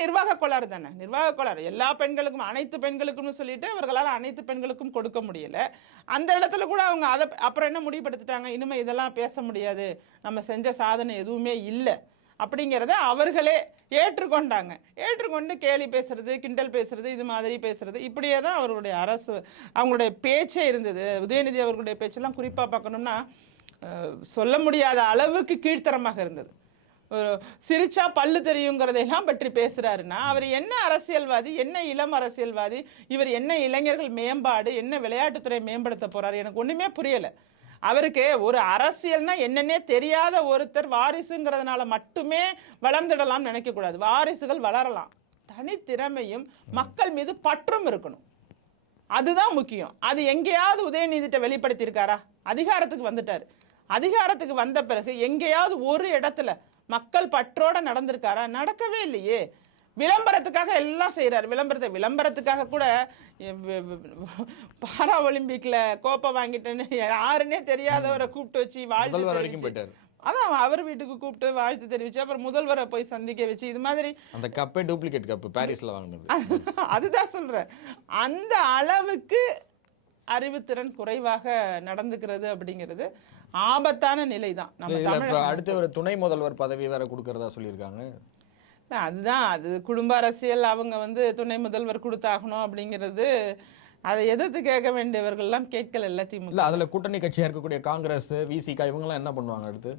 நிர்வாக கோளாறு தானே, நிர்வாக கோளாறு. எல்லா பெண்களுக்கும், அனைத்து பெண்களுக்கும் சொல்லிட்டு அவர்களால் அனைத்து பெண்களுக்கும் கொடுக்க முடியல. அந்த இடத்துல கூட அவங்க அதை அப்புறம் என்ன முடிவுபடுத்திட்டாங்க, இனிமே இதெல்லாம் பேச முடியாது, நம்ம செஞ்ச சாதனை எதுவுமே இல்லை அப்படிங்கிறத அவர்களே ஏற்றுக்கொண்டாங்க. ஏற்றுக்கொண்டு கேலி பேசுறது, கிண்டல் பேசுறது, இது மாதிரி பேசுறது, இப்படியே தான் அவர்களுடைய அரசு, அவங்களுடைய பேச்சே இருந்தது. உதயநிதி அவர்களுடைய பேச்செல்லாம் குறிப்பாக பார்க்கணும்னா சொல்ல முடியாத அளவுக்கு கீழ்த்தரமாக இருந்தது. சிரிச்சா பல்லு தெரியுங்கிறதையெல்லாம் பற்றி பேசுறாருன்னா அவர் என்ன அரசியல்வாதி, என்ன இளம் அரசியல்வாதி, இவர் என்ன இளைஞர்கள் மேம்பாடு, என்ன விளையாட்டுத்துறை மேம்படுத்த போறாரு, எனக்கு ஒண்ணுமே புரியல. அவருக்கு ஒரு அரசியல்னா என்னன்னே தெரியாத ஒருத்தர் வாரிசுங்கிறதுனால மட்டுமே வளர்ந்துடலாம் நினைக்க கூடாது. வாரிசுகள் வளரலாம், தனித்திறமையும் மக்கள் மீது பற்றும் இருக்கணும், அதுதான் முக்கியம். அது எங்கேயாவது உதயநிதிட்ட வெளிப்படுத்தியிருக்காரா? அதிகாரத்துக்கு வந்துட்டாரு. அதிகாரத்துக்கு வந்த பிறகு எங்கேயாவது ஒரு இடத்துல மக்கள் பற்றோட நடந்திருக்காரா? நடக்கவே இல்லையே. விளம்பரத்துக்காக எல்லாம் செய்யறாரு. விளம்பரத்துக்காக கூட பாரா ஒலிம்பிக்ல கோப்பை வாங்கிட்டேன்னு யாருன்னே தெரியாதவரை கூப்பிட்டு வச்சு வாழ்த்து, அதான் அவர் வீட்டுக்கு கூப்பிட்டு வாழ்த்து தெரிவிச்சு, அப்புறம் முதல்வரை போய் சந்திக்க வச்சு, இது மாதிரி அந்த கப்பே டூப்ளிகேட் கப் பாரிஸ்ல வாங்கினது. அதுதான் சொல்றேன், அந்த அளவுக்கு அறிவுத்திறன் குறைவாக நடந்துக்கிறது அப்படிங்கிறது ஆபத்தான நிலை தான். அடுத்த ஒரு துணை முதல்வர் பதவி வேற கொடுக்கறதா சொல்லியிருக்காங்க. அதுதான், அது குடும்ப அரசியல். அவங்க துணை முதல்வர் கொடுத்தாகணும் அப்படிங்கிறது, அதை எதிர்த்து கேட்க வேண்டியவர்கள்லாம் கேட்கல. திமுக அதுல கூட்டணி கட்சியா இருக்கக்கூடிய காங்கிரஸ், விசிக இவங்கெல்லாம் என்ன பண்ணுவாங்க? அடுத்து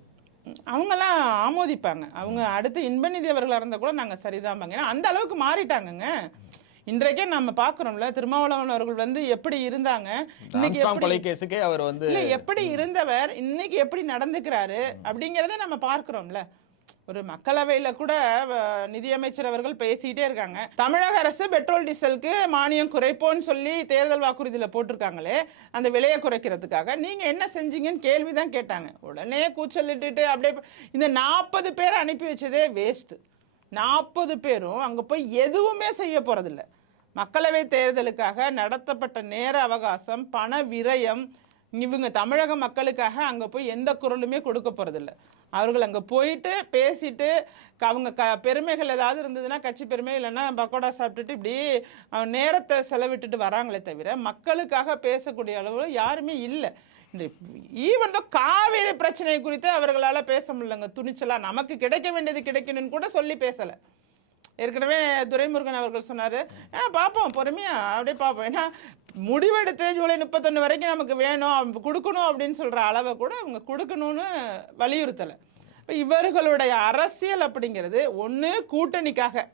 அவங்கெல்லாம் ஆமோதிப்பாங்க. அவங்க அடுத்து இன்பநிதி அவர்களாக இருந்தால் கூட நாங்கள் சரிதான்பாங்க. ஏன்னா அந்த அளவுக்கு மாறிட்டாங்கங்க. இன்றைக்கே நம்ம பாக்குறோம்ல, திருமாவளவன் அவர்கள் எப்படி இருந்தாங்க, கொலைகேசுக்கே அவர் எப்படி இருந்தவர் இன்னைக்கு எப்படி நடந்துக்கிறாரு அப்படிங்கறத நம்ம பார்க்கிறோம்ல. ஒரு மக்களவையில கூட நிதியமைச்சர் அவர்கள் பேசிட்டே இருக்காங்க, தமிழக அரசு பெட்ரோல் டீசலுக்கு மானியம் குறைப்போன்னு சொல்லி தேர்தல் வாக்குறுதியில போட்டிருக்காங்களே, அந்த விலையை குறைக்கிறதுக்காக நீங்க என்ன செஞ்சீங்கன்னு கேள்விதான் கேட்டாங்க. உடனே கூச்சலிட்டு அப்படியே இந்த 40 பேரை அனுப்பி வச்சதே வேஸ்ட். 40 பேரும் அங்க போய் எதுவுமே செய்ய போறதில்லை. மக்களவை தேர்தலுக்காக நடத்தப்பட்ட நேர அவகாசம், பண விரயம், இவங்க தமிழக மக்களுக்காக அங்க போய் எந்த குரலுமே கொடுக்க போறதில்லை. அவர்கள் அங்க போயிட்டு பேசிட்டு அவங்க பெருமைகள் ஏதாவது இருந்ததுன்னா கட்சி பெருமை, இல்லைன்னா பக்கோடா சாப்பிட்டுட்டு இப்படி நேரத்தை செலவிட்டுட்டு வராங்களே தவிர மக்களுக்காக பேசக்கூடிய அளவு யாருமே இல்லை. ஈவன் காவேரி பிரச்சனை குறித்து அவர்களால் பேச முடியலங்க துணிச்சலா. நமக்கு கிடைக்க வேண்டியது கிடைக்கணும்னு கூட சொல்லி பேசலை. ஏற்கனவே துரைமுருகன் அவர்கள் சொன்னார், பார்ப்போம் பொறுமையா அப்படியே பார்ப்போம், ஏன்னா முடிவெடுத்து ஜூலை 31 வரைக்கும் நமக்கு வேணும் கொடுக்கணும் அப்படின்னு சொல்கிற அளவை கூட அவங்க கொடுக்கணும்னு வலியுறுத்தலை. இப்போ இவர்களுடைய அரசியல் அப்படிங்கிறது ஒன்று கூட்டணிக்காக,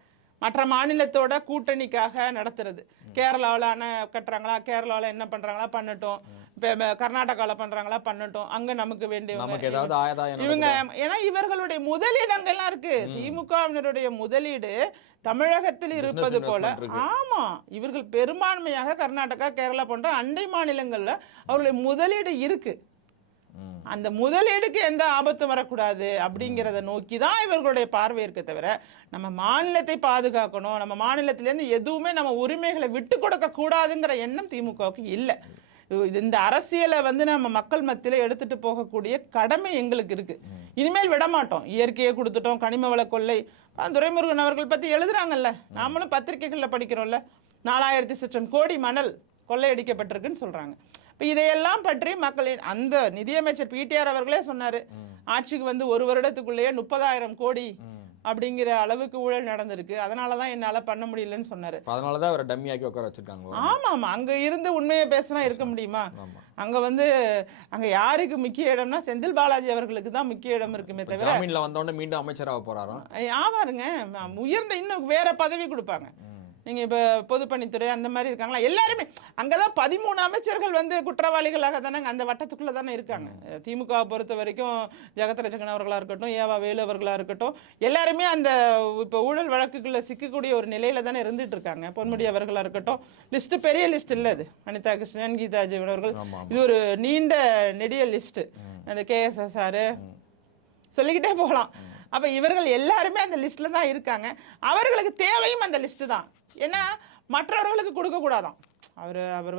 மற்ற மாநிலத்தோட கூட்டணிக்காக நடத்துறது. கேரளாவில் அணை கட்டுறாங்களா, கேரளாவில் என்ன பண்ணுறாங்களா பண்ணட்டும், இப்போ கர்நாடகாவில் பண்ணுறாங்களா பண்ணட்டும், அங்கே நமக்கு வேண்டிய இவங்க, ஏன்னா இவர்களுடைய முதலீடங்கள்லாம் இருக்கு. திமுகவினருடைய முதலீடு தமிழகத்தில் இருப்பது போல, ஆமா, இவர்கள் பெரும்பான்மையாக கர்நாடகா, கேரளா போன்ற அண்டை மாநிலங்கள்ல அவர்களுடைய முதலீடு இருக்கு. அந்த முதலீடுக்கு எந்த ஆபத்தும் வரக்கூடாது அப்படிங்கிறத நோக்கி தான் இவர்களுடைய பார்வை இருக்க தவிர, நம்ம மாநிலத்தை பாதுகாக்கணும், நம்ம மாநிலத்திலேருந்து எதுவுமே நம்ம உரிமைகளை விட்டு கொடுக்க கூடாதுங்கிற எண்ணம் திமுகவுக்கு இல்லை. இந்த அரசியலை நம்ம மக்கள் மத்தியில எடுத்துட்டு போகக்கூடிய கடமை எங்களுக்கு இருக்கு. இனிமேல் விடமாட்டோம். இயற்கையை கொடுத்துட்டோம், கனிம வள கொள்ளை, துரைமுருகன் அவர்கள் பத்தி எழுதுறாங்கல்ல, நாமளும் பத்திரிகைகள்ல படிக்கிறோம்ல, 4000 லட்சம் கோடி மணல் கொள்ளையடிக்கப்பட்டிருக்குன்னு சொல்றாங்க. இப்போ இதையெல்லாம் பற்றி மக்களின் அந்த நிதியமைச்சர் பிடிஆர் அவர்களே சொன்னாரு, ஆட்சிக்கு 1 வருடத்துக்குள்ளேயே 30,000 கோடி அப்படிங்கிற அளவுக்கு ஊழல் நடந்திருக்கு, அதனாலதான் என்னால பண்ண முடியலன்னு சொன்னாரு. அதனாலதான் அவரை டம்மியாக்கி உட்கார வச்சிருக்காங்க. ஆமா ஆமா, அங்க இருந்து உண்மையை பேசினா இருக்க முடியுமா? அங்க அங்க யாருக்கு முக்கிய இடம்னா செந்தில் பாலாஜி அவர்களுக்கு தான் முக்கிய இடம் இருக்குமே தவிர, ஜாமீன்ல வந்தோடனே மீண்டும் அமைச்சராக போறாராம். ஆமாருங்க, உயர்ந்த இன்னும் வேற பதவி கொடுப்பாங்க. நீங்க இப்ப பொதுப்பணித்துறை அந்த மாதிரி இருக்காங்களா, எல்லாருமே அங்கதான் 13 அமைச்சர்கள் குற்றவாளிகளாக தானே அந்த வட்டத்துக்குள்ள தானே இருக்காங்க. திமுக பொறுத்த வரைக்கும் ஜெகத்ரட்சகன் அவர்களா இருக்கட்டும், ஏவா வேலு அவர்களா இருக்கட்டும், எல்லாருமே அந்த இப்ப ஊழல் வழக்குகள்ல சிக்கக்கூடிய ஒரு நிலையில தானே இருந்துட்டு இருக்காங்க. பொன்முடி அவர்களா இருக்கட்டும், லிஸ்ட் பெரிய லிஸ்ட் இல்ல இது, அனிதா கிருஷ்ணன், கீதா ஜீவன் அவர்கள், இது ஒரு நீண்ட நெடிய லிஸ்ட். அந்த KSSR சொல்லிக்கிட்டே போகலாம். அப்ப இவர்கள் எல்லாருமே அந்த லிஸ்ட்ல தான் இருக்காங்க. அவர்களுக்கு தேவையும் அந்த லிஸ்ட் தான். ஏன்னா மற்றவர்களுக்கு கொடுக்க கூடாதான். அவர்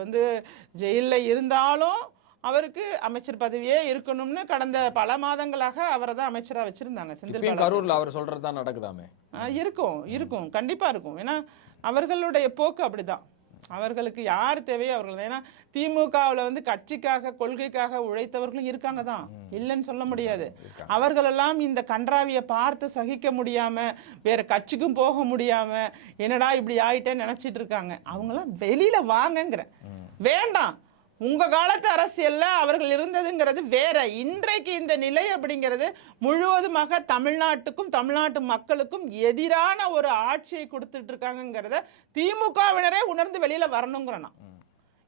ஜெயிலில் இருந்தாலும் அவருக்கு அமைச்சர் பதவியே இருக்கணும்னு கடந்த பல மாதங்களாக அவரை தான் அமைச்சரா வச்சிருந்தாங்க செந்தில் இப்பயும் பாலாஜி. கரூர்ல அவர் சொல்றதுதான் நடக்குதாமே. இருக்கும் கண்டிப்பா இருக்கும். ஏன்னா அவர்களுடைய போக்கு அப்படிதான். அவர்களுக்கு யார் தேவையோ அவர்கள் தான். ஏன்னா திமுகவில் வந்து கட்சிக்காக கொள்கைக்காக உழைத்தவர்களும் இருக்காங்க தான், இல்லைன்னு சொல்ல முடியாது. அவர்களெல்லாம் இந்த கன்றாவியை பார்த்து சகிக்க முடியாம வேற கட்சிக்கும் போக முடியாம என்னடா இப்படி ஆயிட்டேன்னு நினைச்சிட்டு இருக்காங்க. அவங்கெல்லாம் வெளியில வாங்கங்கிற வேண்டாம். உங்க காலத்து அரசியல்ல அவர்கள் இருந்ததுங்கிறது வேற. இன்றைக்கு இந்த நிலை அப்படிங்கிறது முழுவதுமாக தமிழ்நாட்டுக்கும் தமிழ்நாட்டு மக்களுக்கும் எதிரான ஒரு ஆட்சியை கொடுத்துட்டு இருக்காங்கிறத திமுகவினரே உணர்ந்து வெளியில வரணுங்கிறனா.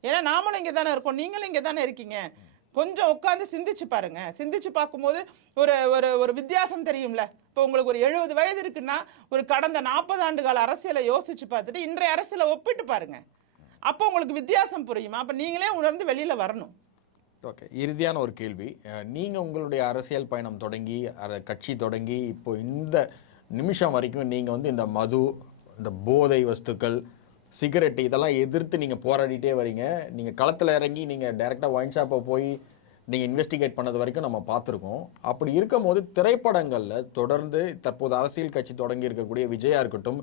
ஏன்னா நாமளும் இங்க தானே இருக்கோம், நீங்களும் இங்க தானே இருக்கீங்க. கொஞ்சம் உட்காந்து சிந்திச்சு பாருங்க. சிந்திச்சு பார்க்கும்போது ஒரு ஒரு ஒரு வித்தியாசம் தெரியும்ல. இப்போ உங்களுக்கு ஒரு 70 வயது இருக்குன்னா ஒரு கடந்த 40 ஆண்டு கால அரசியலை யோசிச்சு பார்த்துட்டு இன்றைய அரசியலை ஒப்பிட்டு பாருங்க. அப்போ உங்களுக்கு வித்தியாசம் புரியுமா? அப்ப நீங்களே உணர்ந்து வெளியில வரணும். ஓகே, இறுதியான ஒரு கேள்வி. நீங்க உங்களுடைய அரசியல் பயணம் தொடங்கி கட்சி தொடங்கி இப்போ இந்த நிமிஷம் வரைக்கும் நீங்க வந்து இந்த மது, இந்த போதை வஸ்துக்கள், சிகரெட் இதெல்லாம் எதிர்த்து நீங்க போராடிட்டே வரீங்க. நீங்க களத்துல இறங்கி நீங்க டைரக்டா ஒயின் ஷாப்பை போய் நீங்க இன்வெஸ்டிகேட் பண்ணது வரைக்கும் நம்ம பார்த்துருக்கோம். அப்படி இருக்கும்போது திரைப்படங்கள்ல தொடர்ந்து தற்போது அரசியல் கட்சி தொடங்கி இருக்கக்கூடிய விஜயா இருக்கட்டும்,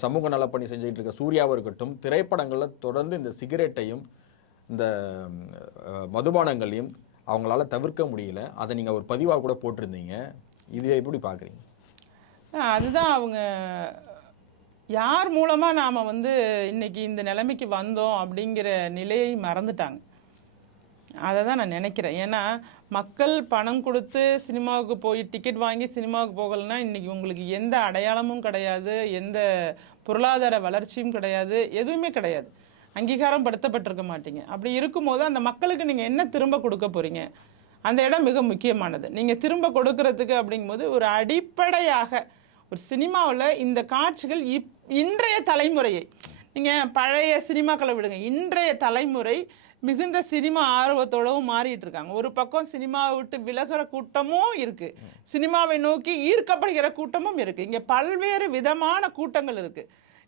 சமூக நலப்பணி செஞ்சுட்டு இருக்க சூர்யாவும் இருக்கட்டும், திரைப்படங்களில் தொடர்ந்து இந்த சிகரெட்டையும் இந்த மதுபானங்களையும் அவங்களால தவிர்க்க முடியல. அதை நீங்கள் ஒரு பதிவாக கூட போட்டிருந்தீங்க. இதை எப்படி பார்க்குறீங்க? அதுதான் அவங்க யார் மூலமாக நாம் வந்து இன்னைக்கு இந்த நிலைமைக்கு வந்தோம் அப்படிங்கிற நிலையை மறந்துட்டாங்க. அதை தான் நான் நினைக்கிறேன். ஏன்னா மக்கள் பணம் கொடுத்து சினிமாவுக்கு போய் டிக்கெட் வாங்கி சினிமாவுக்கு போகலைன்னா இன்றைக்கி உங்களுக்கு எந்த அடையாளமும் கிடையாது, எந்த பொருளாதார வளர்ச்சியும் கிடையாது, எதுவுமே கிடையாது. அங்கீகாரம் படுத்தப்பட்டிருக்க மாட்டீங்க. அப்படி இருக்கும்போது அந்த மக்களுக்கு நீங்கள் என்ன திரும்ப கொடுக்க போகிறீங்க? அந்த இடம் மிக முக்கியமானது. நீங்கள் திரும்ப கொடுக்கறதுக்கு அப்படிங்கும்போது ஒரு அடிப்படையாக ஒரு சினிமாவில் இந்த காட்சிகள் இன்றைய தலைமுறையை, நீங்கள் பழைய சினிமாக்களை விடுங்க, இன்றைய தலைமுறை மிகுந்த சினிமா ஆர்வத்தோடவும் மாறிட்டு இருக்காங்க. ஒரு பக்கம் சினிமாவை விட்டு விலகிற கூட்டமும் இருக்கு, சினிமாவை நோக்கி ஈர்க்கப்படுகிற கூட்டமும் இருக்கு. இங்க பல்வேறு விதமான கூட்டங்கள் இருக்கு.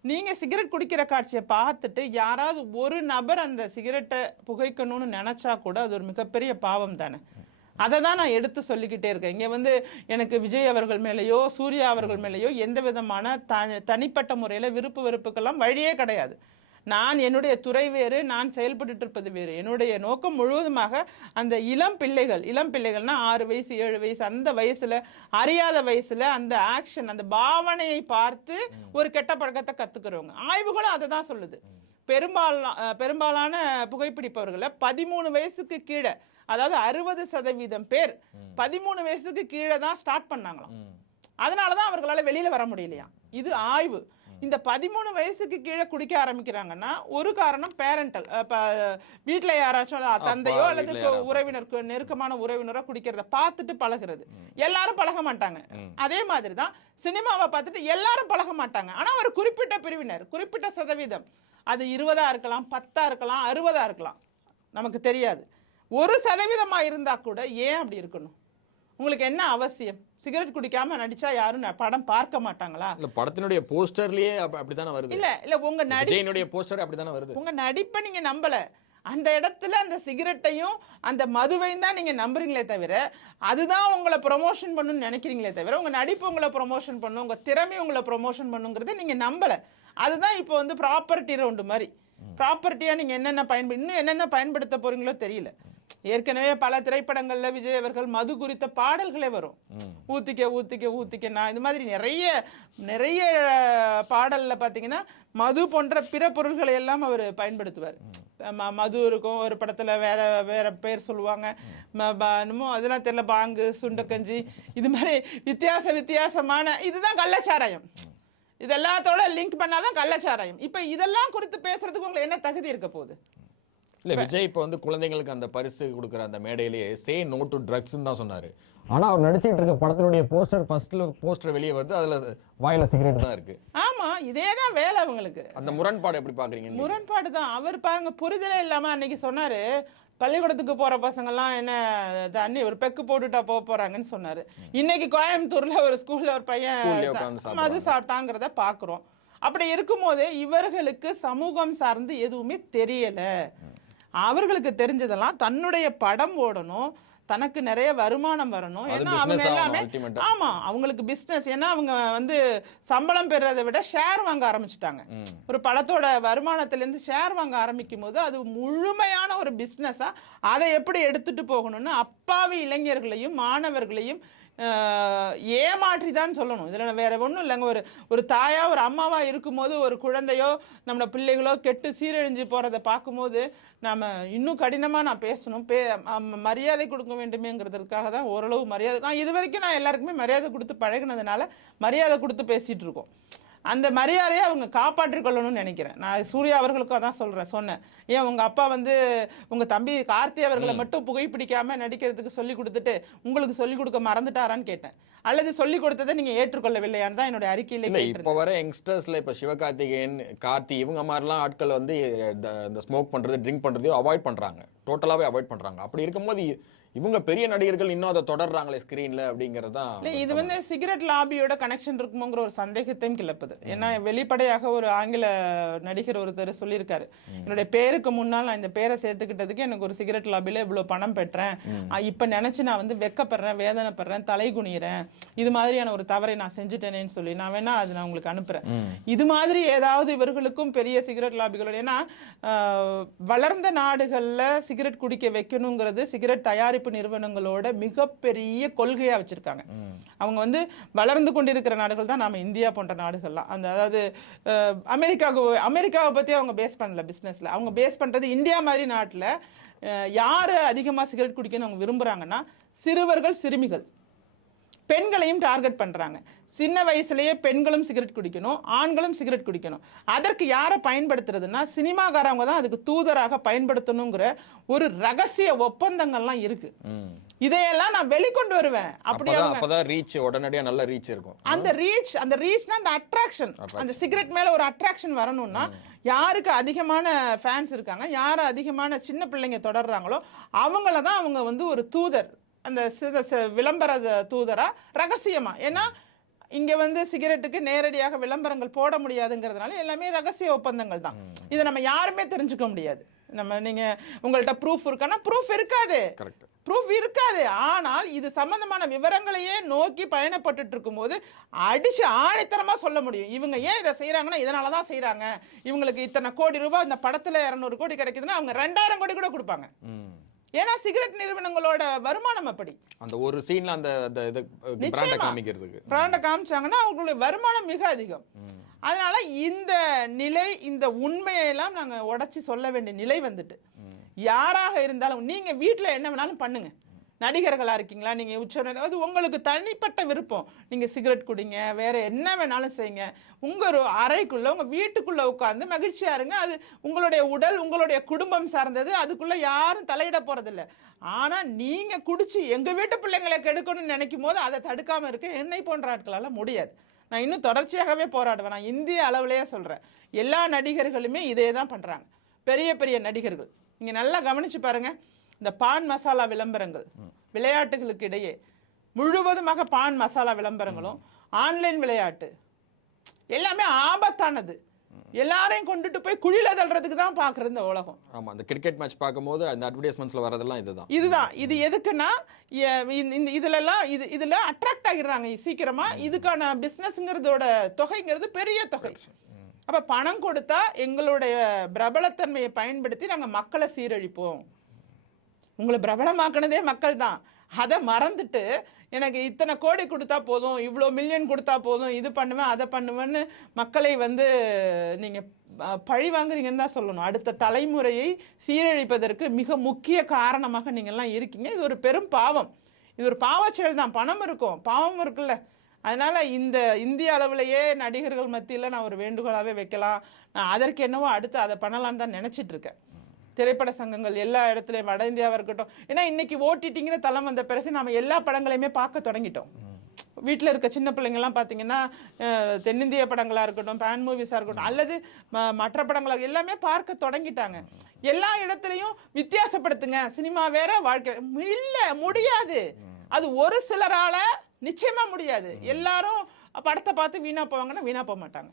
நீங்க சிகரெட் குடிக்கிற காட்சியை பார்த்துட்டு யாராவது ஒரு நபர் அந்த சிகரெட்டை புகைக்கணும்னு நினைச்சா கூட அது ஒரு மிகப்பெரிய பாவம் தானே. அதை தான் நான் எடுத்து சொல்லிக்கிட்டே இருக்கேன். இங்கே வந்து எனக்கு விஜய் அவர்கள் மேலேயோ சூர்யா அவர்கள் மேலேயோ எந்த விதமான தனிப்பட்ட முறையில் விருப்பு வெறுப்புக்கெல்லாம் வழியே கிடையாது. நான் என்னுடைய துறை வேறு, நான் செயல்பட்டு இருப்பது வேறு. என்னுடைய நோக்கம் முழுவதுமாக அந்த இளம் பிள்ளைகள்னா 6 வயசு 7 வயசு அந்த வயசுல அறியாத வயசுல அந்த ஆக்ஷன், அந்த பாவனையை பார்த்து ஒரு கெட்ட பழக்கத்தை கத்துக்கிறவங்க. ஆய்வுகளும் அதை தான் சொல்லுது. பெரும்பாலான புகைப்பிடிப்பவர்களை 13 வயசுக்கு கீழே, அதாவது 60% பேர் 13 வயசுக்கு கீழே தான் ஸ்டார்ட் பண்ணாங்களாம். அதனாலதான் அவர்களால வெளியில வர முடியலையா. இது ஆய்வு. இந்த 13 வயசுக்கு கீழே குடிக்க ஆரம்பிக்கிறாங்கன்னா ஒரு காரணம் பேரண்டல், வீட்டுல யாராச்சும் தந்தையோ அல்லது உறவினருக்கு நெருக்கமான உறவினரோ குடிக்கிறத பார்த்துட்டு பழகிறது. எல்லாரும் பழக மாட்டாங்க. அதே மாதிரிதான் சினிமாவை பார்த்துட்டு எல்லாரும் பழக மாட்டாங்க. ஆனா ஒரு குறிப்பிட்ட பிரிவினர், குறிப்பிட்ட சதவீதம், அது 20 இருக்கலாம், 10 இருக்கலாம், 60 இருக்கலாம், நமக்கு தெரியாது. 1% இருந்தா கூட ஏன் அப்படி இருக்கணும்? உங்களுக்கு என்ன அவசியம்? சிகரெட் குடிக்காம நடிச்சா யாரும் படம் பார்க்க மாட்டாங்களா? இல்ல படத்தினுடைய போஸ்டர்லயே அப்படிதானே வருது. இல்ல உங்க விஜயனுடைய போஸ்டர் அப்படிதானே வருது. உங்க நடிப்பை நீங்க நம்பல. அந்த இடத்துல அந்த சிகரெட்டையும் அந்த மதுவையும் தான் நீங்க நம்புறீங்களே தவிர, அதுதான் உங்களை ப்ரொமோஷன் பண்ணணும்னு நினைக்கிறீங்களே தவிர, உங்க நடிப்பு உங்களை ப்ரொமோஷன் பண்ணும், உங்க திறமை உங்களை ப்ரொமோஷன் பண்ணுங்கிறத நீங்க நம்பல. அதுதான் இப்போ வந்து ப்ராப்பர்ட்டி ரவுண்டு மாதிரி. ப்ராப்பர்ட்டியா நீங்க என்னென்ன பயன்படுத்த போறீங்களோ தெரியல. ஏற்கனவே பல திரைப்படங்கள்ல விஜய் அவர்கள் மது குறித்த பாடல்களே வரும். ஊத்திக்க ஊத்திக்க ஊத்திக்க, இது மாதிரி நிறைய பாடல்ல பாத்தீங்கன்னா மது போன்ற பிற பொருள்களை எல்லாம் அவர் பயன்படுத்துவார். மது இருக்கும், ஒரு படத்துல வேற வேற பேர் சொல்லுவாங்க, அதெல்லாம் தெரியல, பாங்கு, சுண்டக்கஞ்சி, இது மாதிரி வித்தியாசமான, இதுதான் கள்ளச்சாராயம். இது எல்லாத்தோட லிங்க் பண்ணாதான் கள்ளச்சாராயம். இப்ப இதெல்லாம் குறித்து பேசுறதுக்கு உங்களுக்கு என்ன தகுதி இருக்க போகுது? இல்ல விஜய் இப்ப வந்து குழந்தைங்களுக்கு அந்த பரிசு கொடுக்குற அந்த மேடையிலேயே சே நோ டு ட்ரக்ஸ் தான் சொன்னாரு. ஆனா அவர் நடிச்சிட்டு இருக்க படத்தினுடைய போஸ்டர் வெளியே வருது, அதுல வாயில சிகரெட் தான் இருக்கு. ஆமா, இதேதான் வேலை அவங்களுக்கு. அந்த முரண்பாடு எப்படி பாக்குறீங்க? முரண்பாடு தான். அவர் பாருங்க புரிதலே இல்லாம அன்னைக்கு சொன்னாரு, பள்ளிக்கூடத்துக்கு போற பசங்க எல்லாம் என்ன தண்ணி ஒரு பெக்கு போட்டுட்டா போறாங்கன்னு சொன்னாரு. இன்னைக்கு கோயம்புத்தூர்ல ஒரு ஸ்கூல்ல ஒரு பையன் மது சாப்பிட்டாங்கிறத பாக்குறோம். அப்படி இருக்கும்போது இவர்களுக்கு சமூகம் சார்ந்து எதுவுமே தெரியல. அவர்களுக்கு தெரிஞ்சதெல்லாம் தன்னுடைய படம் ஓடணும், தனக்கு நிறைய வருமானம் வரணும். அது ஏன்னா business அவங்க ஆகணும் எல்லாமே ultimate-ஆ. ஆமா அவங்களுக்கு பிசினஸ். ஏன்னா அவங்க வந்து சம்பளம் பெறதை விட ஷேர் வாங்க ஆரம்பிச்சுட்டாங்க. ஒரு படத்தோட வருமானத்திலேருந்து ஷேர் வாங்க ஆரம்பிக்கும் போது அது முழுமையான ஒரு பிஸ்னஸா அதை எப்படி எடுத்துட்டு போகணும்னு அப்பாவி இளைஞர்களையும் மாணவர்களையும் ஏமாற்றி தான் சொல்லணும். இதில் வேற ஒன்றும் இல்லைங்க. ஒரு தாயா ஒரு அம்மாவா இருக்கும்போது ஒரு குழந்தையோ நம்ம பிள்ளைகளோ கெட்டு சீரழிஞ்சு போறதை பார்க்கும்போது நாம இன்னும் கடினமா நான் பேசணும், மரியாதை கொடுக்க வேண்டுமேங்கிறதுக்காக தான் ஓரளவு மரியாதை. நான் இது வரைக்கும் நான் எல்லாருக்குமே மரியாதை கொடுத்து பழகினதுனால மரியாதை கொடுத்து பேசிட்டு இருக்கோம். அந்த மரியாதையை அவங்க காப்பாற்றிக் கொள்ளணும்னு நினைக்கிறேன். நான் சூர்யா அவர்களுக்கும் அதான் சொன்னேன். ஏன் உங்க அப்பா வந்து உங்க தம்பி கார்த்தி அவர்களை மட்டும் புகைப்பிடிக்காம நடிக்கிறதுக்கு சொல்லி கொடுத்துட்டு உங்களுக்கு சொல்லி கொடுக்க மறந்துட்டாரான்னு கேட்டேன். அல்லது சொல்லி கொடுத்ததை நீங்க ஏற்றுக்கொள்ளவில்லையான்னு தான் என்னுடைய அறிக்கையில இப்போ வர யங்ஸ்டர்ஸ்ல இப்போ சிவகார்த்திகேயன், கார்த்தி இவங்க மாதிரிலாம் ஆட்கள் வந்து இந்த ஸ்மோக் பண்றது, ட்ரிங்க் பண்றதையும் அவாய்ட் பண்றாங்க, டோட்டலாவே அவாய்ட் பண்றாங்க. அப்படி இருக்கும்போது இவங்க பெரிய நடிகர்கள் இன்னும் அதை தொடர்றாங்களே ஸ்கிரீன்ல அப்படிங்கிறது தான். இது வந்து சிகரெட் லாபியோட கனெக்ஷன் இருக்குமோங்கிற ஒரு சந்தேகத்தையும் கிளப்புது. ஏன்னா வெளிப்படையாக ஒரு ஆங்கில நடிகர் ஒருத்தர் சொல்லியிருக்காரு, என்னுடைய பேருக்கு முன்னால் நான் இந்த பேரை சேர்த்துக்கிட்டதுக்கு எனக்கு ஒரு சிகரெட் லாபியில இவ்வளவு பணம் பெற்றேன், இப்ப நினைச்சு நான் வந்து வெக்கப்படுறேன், வேதனைப்படுறேன், தலை குனிகிறேன், இது மாதிரியான ஒரு தவறை நான் செஞ்சுட்டேனேன்னு சொல்லி நான் வேணா அது நான் உங்களுக்கு அனுப்புறேன். இது மாதிரி ஏதாவது இவர்களுக்கும் பெரிய சிகரெட் லாபிகளோட, ஏன்னா வளர்ந்த நாடுகள்ல சிகரெட் குடிக்க வைக்கணுங்கிறது சிகரெட் தயாரிப்பு நிறுவனங்களோட மிகப்பெரிய கொள்கையா வச்சிருக்காங்க. அவங்க வந்து வளர்ந்து கொண்டிருக்கிற நாடுகள் தான் நாம இந்தியா போன்ற நாடுகள்லாம். அதாவது அமெரிக்காவை பத்தி அவங்க பேஸ் பண்ணல பிசினஸ்ல. அவங்க பேஸ் பண்றது இந்தியா மாதிரி நாட்டுல யாரு அதிகமா சிகரெட் குடிக்கணும்னு அவங்க விரும்புறாங்கன்னா சிறுவர்கள், சிறுமிகள், பெண்களையும் டார்கெட் பண்றாங்க. சின்ன வயசுலயே பெண்களும் சிகரெட் குடிக்கணும், ஆண்களும் சிகரெட் குடிக்கணும். அதற்கு யாரை பயன்படுத்துறதுன்னா சினிமாக்காரவங்க தான் அதுக்கு தூதராக பயன்படுத்தணுங்கிற ஒரு ரகசிய ஒப்பந்தங்கள்லாம் இருக்கு. இதையெல்லாம் நான் வெளிக்கொண்டு வருவேன். அப்பதான் ரீச் உடனடியா நல்ல ரீச் இருக்கும். அந்த ரீச்னா அந்த அட்ராக்ஷன், அந்த சிகரெட் மேல ஒரு அட்ராக்ஷன் வரணும்னா யாருக்கு அதிகமான ஃபேன்ஸ் இருக்காங்க, யாரு அதிகமான சின்ன பிள்ளைங்க தொடர்றாங்களோ அவங்கள தான் அவங்க வந்து ஒரு தூதர், அந்த விளம்பர தூதரா ரகசியமா. ஏன்னா இங்க வந்து சிகரெட்டுக்கு நேரடியாக விளம்பரங்கள் போட முடியாதுங்கிறதுனால எல்லாமே ரகசிய ஒப்பந்தங்கள் தான். இதை நம்ம யாருமே தெரிஞ்சுக்க முடியாது. நீங்க உங்கள்ட்ட ப்ரூஃப் இருக்கானா? ப்ரூஃப் இருக்காது. ப்ரூஃப் இருக்காது. ஆனால் இது சம்பந்தமான விவரங்களையே நோக்கி பயணப்பட்டு இருக்கும்போது அடிச்சு ஆணித்தரமா சொல்ல முடியும். இவங்க ஏன் இதை செய்யறாங்கன்னா இதனாலதான் செய்யறாங்க, இவங்களுக்கு இத்தனை கோடி ரூபாய் இந்த படத்துல 200 கோடி கிடைக்குதுன்னா அவங்க 2000 கோடி கூட கொடுப்பாங்க. ஏன்னா சிகரெட் நிறுவனங்களோட வருமானம் அப்படி. அந்த ஒரு சீன்ல அந்த பிராண்ட காமிக்கிறதுக்கு, பிராண்ட காமிச்சாங்கன்னா அவங்களுடைய வருமானம் மிக அதிகம். அதனால இந்த நிலை, இந்த உண்மையெல்லாம் நாங்க உடைச்சு சொல்ல வேண்டிய நிலை வந்துட்டு. யாராக இருந்தாலும் நீங்க வீட்டுல என்ன வேணாலும் பண்ணுங்க. நடிகர்களா இருக்கீங்களா, நீங்க அது உங்களுக்கு தனிப்பட்ட விருப்பம். நீங்க சிகரெட் குடிங்க, வேற என்ன வேணாலும் செய்யுங்க. உங்க ஒரு அறைக்குள்ள, உங்க வீட்டுக்குள்ள உட்கார்ந்து மகிழ்ச்சியா இருங்க. அது உங்களுடைய உடல், உங்களுடைய குடும்பம் சார்ந்தது. அதுக்குள்ள யாரும் தலையிட போறதில்லை. ஆனா நீங்க குடிச்சு எங்க வீட்டு பிள்ளைங்களை கெடுக்கணும்னு நினைக்கும் போது அதை தடுக்காம இருக்க என்னை போன்ற ஆட்களால முடியாது. நான் இன்னும் தொடர்ச்சியாகவே போராடுவேன். நான் இந்திய அளவுலயே சொல்றேன், எல்லா நடிகர்களுமே இதே தான் பண்றாங்க. பெரிய பெரிய நடிகர்கள் நீங்க நல்லா கவனிச்சு பாருங்க. இந்த பான் மசாலா விளம்பரங்கள் விளையாட்டுகளுக்கு இடையே முழுவதுமாக பான் மசாலா விளம்பரங்களும் ஆன்லைன் விளையாட்டு எல்லாமே ஆபத்தானது. எல்லாரையும் கொண்டுட்டு போய் குழியில தள்ளுறதுக்கு தான் பாக்குறது இந்த உலகம். ஆமா, அந்த கிரிக்கெட் மேட்ச் பார்க்கும்போது அந்த அட்வர்டைஸ்மெண்ட்ஸ்ல வரதெல்லாம் இதுதான். இது எதுக்குன்னா இதுல அட்ராக்ட் ஆகிடுறாங்க சீக்கிரமா. இதுக்கான பிசினஸ்ங்கிறதோட தொகைங்கிறது பெரிய தொகை. அப்ப பணம் கொடுத்தா எங்களுடைய பிரபலத்தன்மையை பயன்படுத்தி நாங்க மக்களை சீரழிப்போம். உங்களை பிரபலமாக்குனதே மக்கள் தான். அதை மறந்துட்டு எனக்கு இத்தனை கோடி கொடுத்தா போதும், இவ்வளோ மில்லியன் கொடுத்தா போதும், இது பண்ணுவேன் அதை பண்ணுவேன்னு மக்களை வந்து நீங்க பழி வாங்குறீங்கன்னு தான் சொல்லணும். அடுத்த தலைமுறையை சீரழிப்பதற்கு மிக முக்கிய காரணமாக நீங்கள்லாம் இருக்கீங்க. இது ஒரு பெரும் பாவம். இது ஒரு பாவச்செயல் தான். பணம் இருக்கும், பாவம் இருக்குல்ல. அதனால இந்த இந்திய அளவுலேயே நடிகர்கள் மத்தியில் நான் ஒரு வேண்டுகோளாகவே வைக்கலாம். நான் அதற்கு என்னவோ அடுத்து அதை பண்ணலான்னு தான் நினச்சிட்டு இருக்கேன். திரைப்பட சங்கங்கள் எல்லா இடத்துலையும், வட இந்தியாவாக இருக்கட்டும். ஏன்னா இன்னைக்கு ஓடிடிங்கிற தளம் வந்த பிறகு நம்ம எல்லா படங்களையுமே பார்க்க தொடங்கிட்டோம். வீட்டில் இருக்க சின்ன பிள்ளைங்கள்லாம் பார்த்தீங்கன்னா தென்னிந்திய படங்களாக இருக்கட்டும், பேன் மூவிஸாக இருக்கட்டும், அல்லது மற்ற படங்களாக எல்லாமே பார்க்க தொடங்கிட்டாங்க. எல்லா இடத்துலையும் வித்தியாசப்படுத்துங்க, சினிமா வேற வாழ்க்கை இல்லை, முடியாது. அது ஒரு சிலரால நிச்சயமா முடியாது. எல்லாரும் படத்தை பார்த்து வீணா போவாங்கன்னா வீணா போக மாட்டாங்க.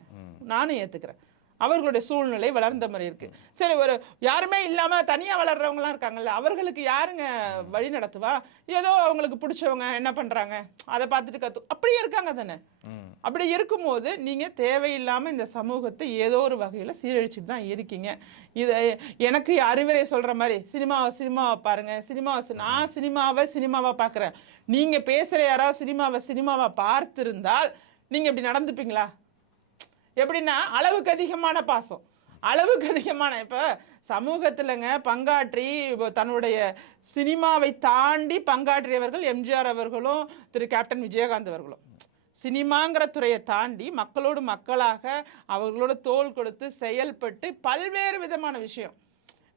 நானும் ஏத்துக்கிறேன். அவர்களுடைய சூழ்நிலை வளர்ந்த மாதிரி இருக்கு. சரி, ஒரு யாருமே இல்லாம தனியா வளர்றவங்கலாம் இருக்காங்கல்ல, அவர்களுக்கு யாருங்க வழி நடத்துவா? ஏதோ அவங்களுக்கு பிடிச்சவங்க என்ன பண்றாங்க அதை பார்த்துட்டு அப்படியே இருக்காங்க தானே. அப்படி இருக்கும்போது நீங்க தேவையில்லாம இந்த சமூகத்தை ஏதோ ஒரு வகையில சீரழிச்சுட்டு தான் இருக்கீங்க. இதை எனக்கு அறிவுரை சொல்ற மாதிரி சினிமாவை பாருங்க, நான் சினிமாவை பார்க்குறேன், நீங்க பேசுற யாராவது சினிமாவை பார்த்திருந்தால் நீங்க இப்படி நடந்துப்பீங்களா? எப்படின்னா அளவுக்கு அதிகமான பாசம், அளவுக்கு அதிகமான இப்ப சமூகத்திலங்க பங்காற்றி தன்னுடைய சினிமாவை தாண்டி பங்காற்றியவர்கள் எம்ஜிஆர் அவர்களும் திரு கேப்டன் விஜயகாந்த் அவர்களும். சினிமாங்கிற துறையை தாண்டி மக்களோடு மக்களாக அவர்களோட தோள் கொடுத்து செயல்பட்டு பல்வேறு விதமான விஷயம்.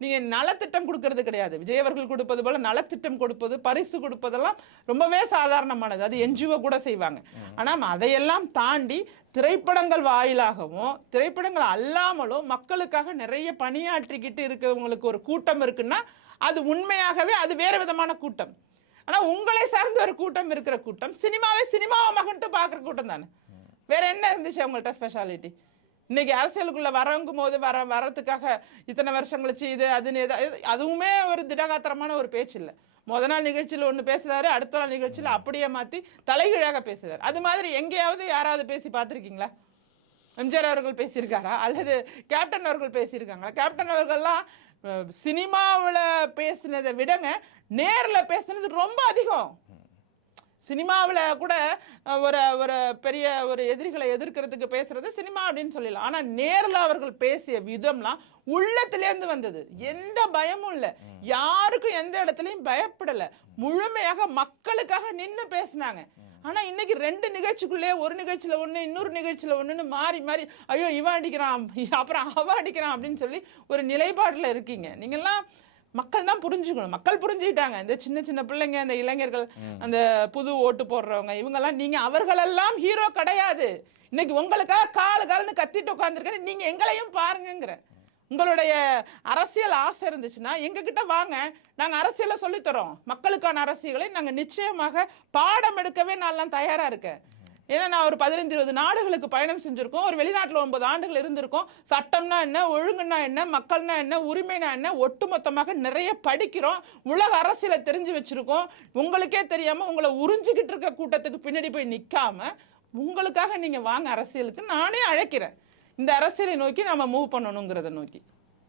நீங்க நலத்திட்டம் கொடுக்கறது கிடையாது, விஜய் அவர்கள் கொடுப்பது போல நலத்திட்டம் கொடுப்பது, பரிசு கொடுப்பதெல்லாம் ரொம்பவே சாதாரணமானது, அது என்ஜிஓ கூட செய்வாங்க. ஆனால் அதையெல்லாம் தாண்டி திரைப்படங்கள் வாயிலாகவும் திரைப்படங்கள் அல்லாமலும் மக்களுக்காக நிறைய பணியாற்றிக்கிட்டு இருக்கிறவங்களுக்கு ஒரு கூட்டம் இருக்குன்னா அது உண்மையாகவே அது வேறு விதமான கூட்டம். ஆனால் உங்களை சார்ந்த ஒரு கூட்டம் இருக்கிற கூட்டம் சினிமாவை மகன்ட்டு பார்க்குற கூட்டம் தானே. வேற என்ன இருந்துச்சு அவங்கள்ட்ட ஸ்பெஷாலிட்டி? இன்னைக்கு அரசியலுக்குள்ள வரங்கும் போது வரத்துக்காக இத்தனை வருஷம் கழிச்சு இது அதுன்னு அதுவுமே ஒரு திடகாத்திரமான ஒரு பேச்சு இல்லை. நாள் நிகழ்ச்சியில் ஒன்று பேசுறாரு, அடுத்த நாள் நிகழ்ச்சியில் அப்படியே மாற்றி தலைகீழாக பேசுறாரு. அது மாதிரி எங்கேயாவது யாராவது பேசி பார்த்துருக்கீங்களா? எம்ஜிஆர் அவர்கள் பேசியிருக்காரா? அல்லது கேப்டன் அவர்கள் பேசியிருக்காங்களா? கேப்டன் அவர்கள்லாம் சினிமாவில் பேசினதை விடங்க நேரில் பேசுனது ரொம்ப அதிகம். சினிமாவில் கூட ஒரு பெரிய ஒரு எதிரிகளை எதிர்க்கிறதுக்கு பேசுறது சினிமா அப்படின்னு சொல்லலாம். ஆனால் நேரில் அவர்கள் பேசிய விதம்லாம் உள்ளத்திலேருந்து வந்தது, எந்த பயமும் இல்லை, யாருக்கும் எந்த இடத்துலையும் பயப்படலை, முழுமையாக மக்களுக்காக நின்று பேசினாங்க. ஆனால் இன்னைக்கு 2 நிகழ்ச்சிக்குள்ளே ஒரு நிகழ்ச்சியில் ஒன்று இன்னொரு நிகழ்ச்சியில் ஒன்றுன்னு மாறி மாறி ஐயோ இவன் அடிக்கிறான் அப்புறம் அவன் அடிக்கிறான் அப்படின்னு சொல்லி ஒரு நிலைப்பாட்டில் இருக்கீங்க. நீங்கள்லாம் மக்கள் தான் புரிஞ்சுக்கணும். மக்கள் புரிஞ்சுக்கிட்டாங்க. இந்த சின்ன சின்ன பிள்ளைங்க, அந்த இளைஞர்கள், அந்த புது ஓட்டு போடுறவங்க, இவங்கெல்லாம் நீங்க அவர்களெல்லாம் ஹீரோ கிடையாது. இன்னைக்கு உங்களுக்காக காலுன்னு கத்திட்டு உட்காந்துருக்கேன், நீங்க எங்களையும் பாருங்கிற. உங்களுடைய அரசியல் ஆசை இருந்துச்சுன்னா எங்ககிட்ட வாங்க, நாங்க அரசியலை சொல்லித்தரோம். மக்களுக்கான அரசியலை நாங்க நிச்சயமாக பாடம் எடுக்கவே நான் தயாரா இருக்கேன். ஏன்னா நான் ஒரு 15-20 நாடுகளுக்கு பயணம் செஞ்சிருக்கோம், ஒரு வெளிநாட்டில் 9 ஆண்டுகள் இருந்திருக்கோம். சட்டம்னா என்ன, ஒழுங்குனா என்ன, மக்கள்னா என்ன, உரிமைனா என்ன, ஒட்டுமொத்தமாக நிறைய படிக்கிறோம். உலக அரசியலை தெரிஞ்சு வச்சிருக்கோம். உங்களுக்கே தெரியாம உங்களை உறிஞ்சிக்கிட்டு இருக்க கூட்டத்துக்கு பின்னாடி போய் நிற்காம உங்களுக்காக நீங்க வாங்க அரசியலுக்கு நானே அழைக்கிறேன். இந்த அரசியலை நோக்கி நாம மூவ் பண்ணணுங்கிறத நோக்கி.